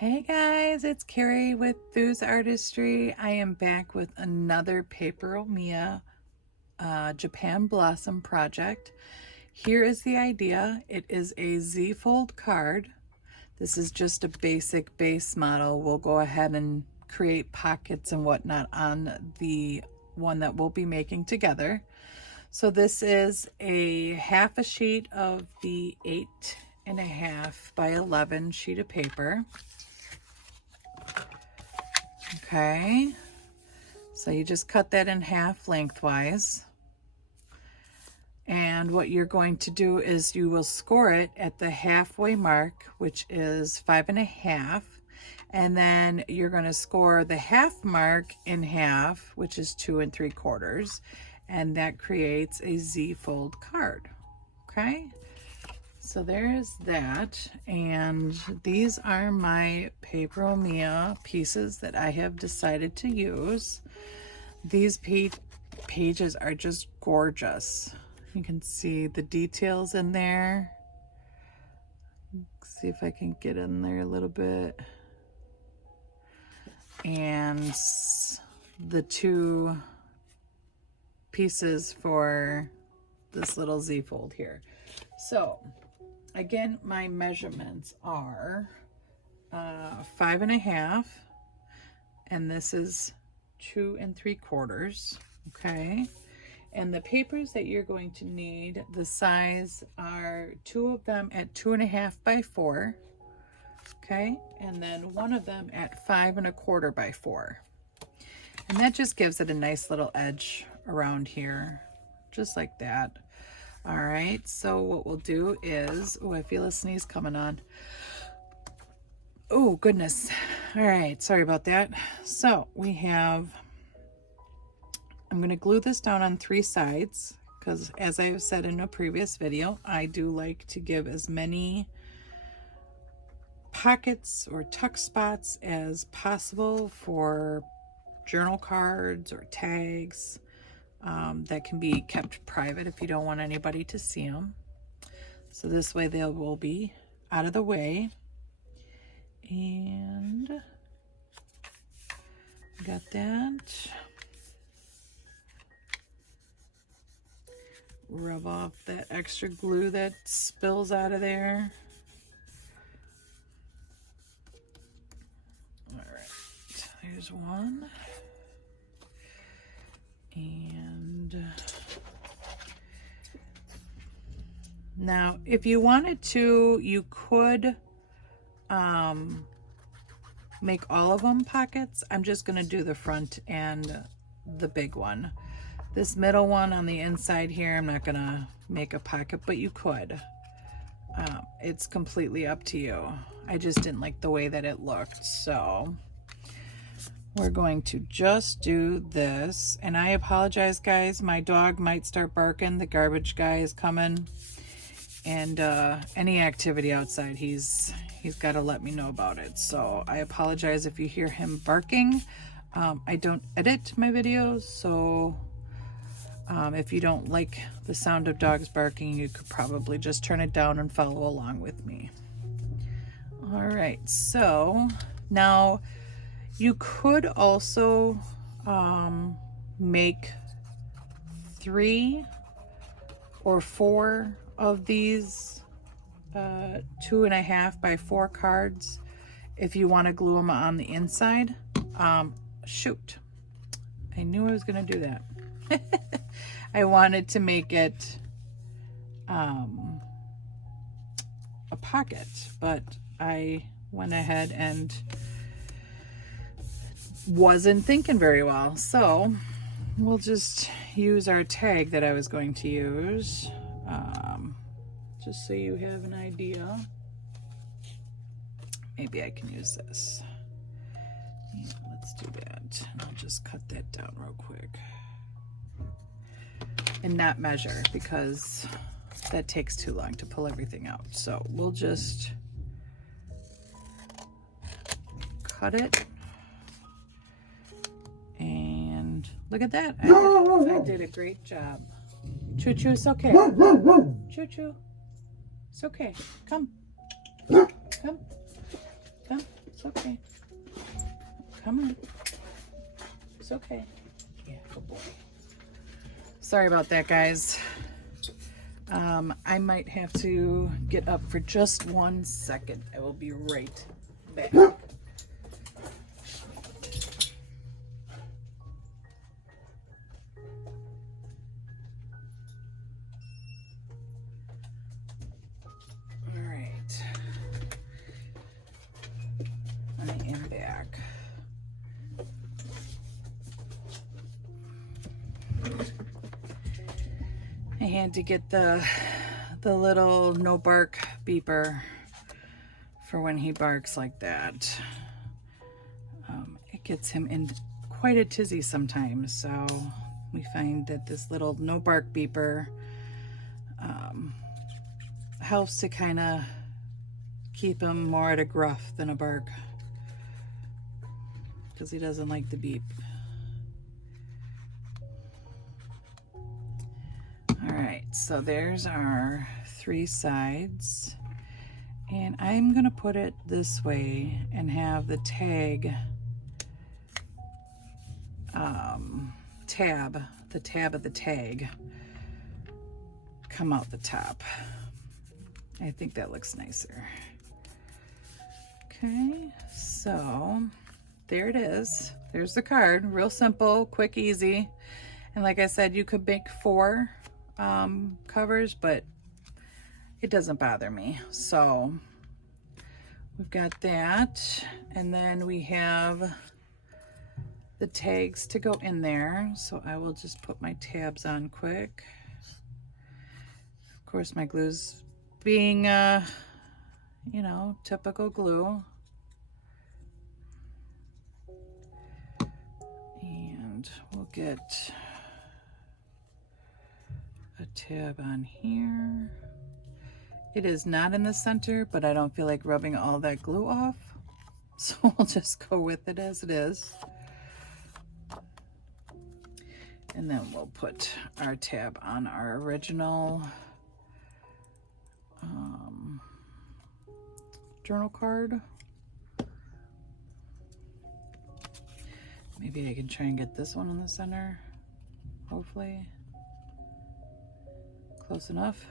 Hey guys, it's Carrie with Thew's Artistry. I am back with another Paper Mia Japan Blossom project. Here is the idea. It is a Z-fold card. This is just a basic base model. We'll go ahead and create pockets and whatnot on the one that we'll be making together. So this is a half a sheet of the 8.5 by 11 sheet of paper. Okay, so you just cut that in half lengthwise. And what you're going to do is you will score it at the halfway mark, which is 5.5. And then you're going to score the half mark in half, which is 2 3/4. And that creates a Z-fold card. Okay. So there's that, and these are my Paper Mia pieces that I have decided to use. These pages are just gorgeous. You can see the details in there. See if I can get in there a little bit. And the two pieces for this little Z-fold here. So again, my measurements are 5.5, and this is 2 3/4. Okay, and the papers that you're going to need, the size are 2 of them at 2.5 by 4. Okay, and then 1 of them at 5 1/4 by 4. And that just gives it a nice little edge around here, just like that. All right, so what we'll do is, oh, I feel a sneeze coming on. Oh, goodness. All right, sorry about that. So we have, I'm going to glue this down on 3 sides because, as I have said in a previous video, I do like to give as many pockets or tuck spots as possible for journal cards or tags. That can be kept private if you don't want anybody to see them. So this way they will be out of the way. And got that. Rub off that extra glue that spills out of there. All right, there's one. And now if you wanted to, you could make all of them pockets. I'm just going to do the front and the big one. This middle one on the inside here, I'm not going to make a pocket, but you could. It's completely up to you. I just didn't like the way that it looked, so we're going to just do this. And I apologize, guys. My dog might start barking. The garbage guy is coming. And any activity outside, he's got to let me know about it. So I apologize if you hear him barking. I don't edit my videos, so if you don't like the sound of dogs barking, you could probably just turn it down and follow along with me. All right, so now you could also make 3 or 4 of these 2.5 by 4 cards if you want to glue them on the inside. Shoot, I knew I was going to do that. I wanted to make it a pocket, but I went ahead and wasn't thinking very well. So we'll just use our tag that I was going to use, just so you have an idea. Maybe I can use this. Yeah, let's do that. I'll just cut that down real quick and not measure because that takes too long to pull everything out. So we'll just cut it. And look at that. I did a great job. Choo Choo, it's okay. Choo Choo, it's okay. Come. Come. Come. It's okay. Okay. Yeah, good boy. Sorry about that, guys. I might have to get up for just 1 second. I will be right back. Alright. I am back. I had to get the little no bark beeper for when he barks like that. It gets him in quite a tizzy sometimes, so we find that this little no bark beeper helps to kind of keep him more at a gruff than a bark, because he doesn't like the beep. Alright, so there's our 3 sides, and I'm gonna put it this way and have the tag the tab of the tag come out the top. I think that looks nicer. Okay, so there it is. There's the card. Real simple, quick, easy. And like I said, you could make 4 covers, but it doesn't bother me. So we've got that, and then we have the tags to go in there. So I will just put my tabs on quick. Of course, my glue's being you know, typical glue. And we'll get a tab on here. It is not in the center, but I don't feel like rubbing all that glue off, so we'll just go with it as it is. And then we'll put our tab on our original journal card. Maybe I can try and get this one in the center, hopefully. Close enough.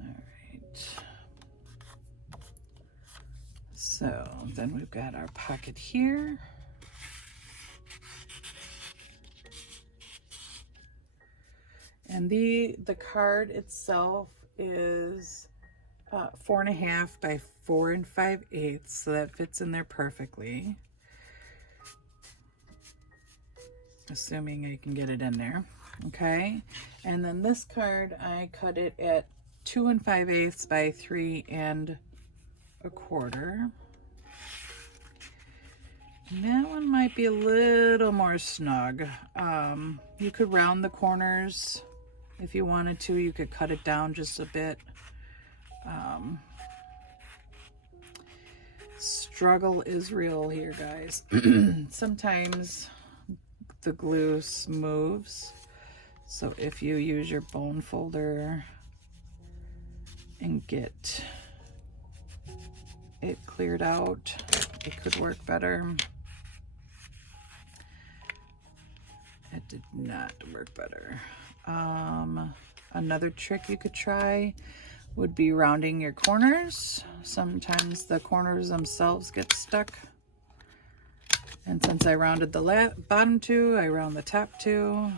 Alright. So then we've got our pocket here. And the card itself is 4.5 by 4 5/8, so that fits in there perfectly. Assuming I can get it in there. Okay, and then this card, I cut it at 2 5/8 by 3 1/4. And that one might be a little more snug. You could round the corners if you wanted to. You could cut it down just a bit. Struggle is real here, guys. Sometimes the glue moves, so if you use your bone folder and get it cleared out, it could work better. It did not work better. Another trick you could try would be rounding your corners. Sometimes the corners themselves get stuck. And since I rounded the bottom 2, I round the top 2.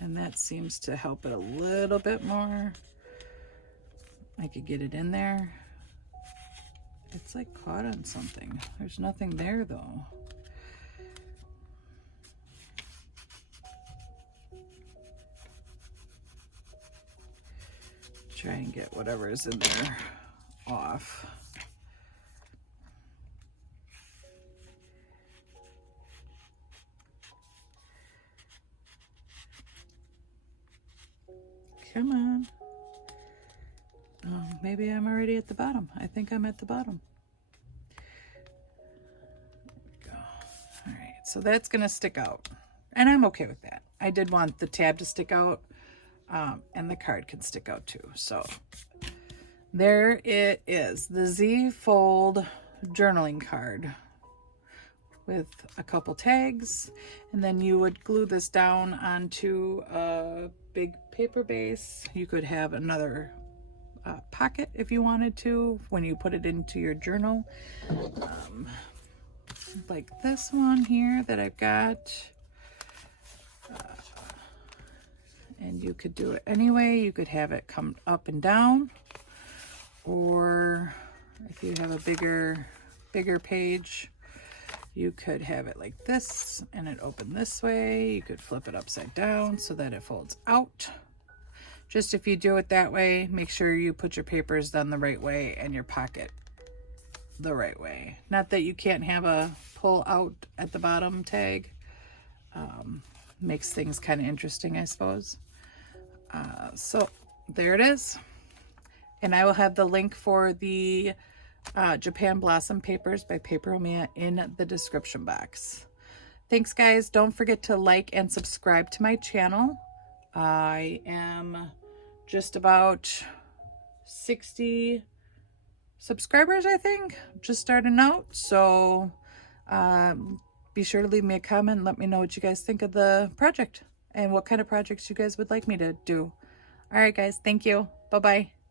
And that seems to help it a little bit more. I could get it in there. It's like caught on something. There's nothing there though. Try and get whatever is in there off. Come on. Oh, maybe I'm already at the bottom. I think I'm at the bottom. There we go. All right, so that's gonna stick out. And I'm okay with that. I did want the tab to stick out, and the card can stick out too. So there it is, the Z Fold journaling card. with a couple tags, and then you would glue this down onto a big paper base. You could have another pocket if you wanted to when you put it into your journal, like this one here that I've got. And you could do it anyway. You could have it come up and down, or if you have a bigger page, you could have it like this and it open this way. You could flip it upside down so that it folds out. Just if you do it that way, make sure you put your papers done the right way and your pocket the right way. Not that you can't have a pull out at the bottom tag. Makes things kind of interesting, I suppose. So there it is. And I will have the link for the Japan Blossom Papers by Papercrafting in the description box. Thanks, guys. Don't forget to like and subscribe to my channel. I am just about 60 subscribers, I think. Just starting out. So be sure to leave me a comment and let me know what you guys think of the project and what kind of projects you guys would like me to do. All right, guys. Thank you. Bye-bye.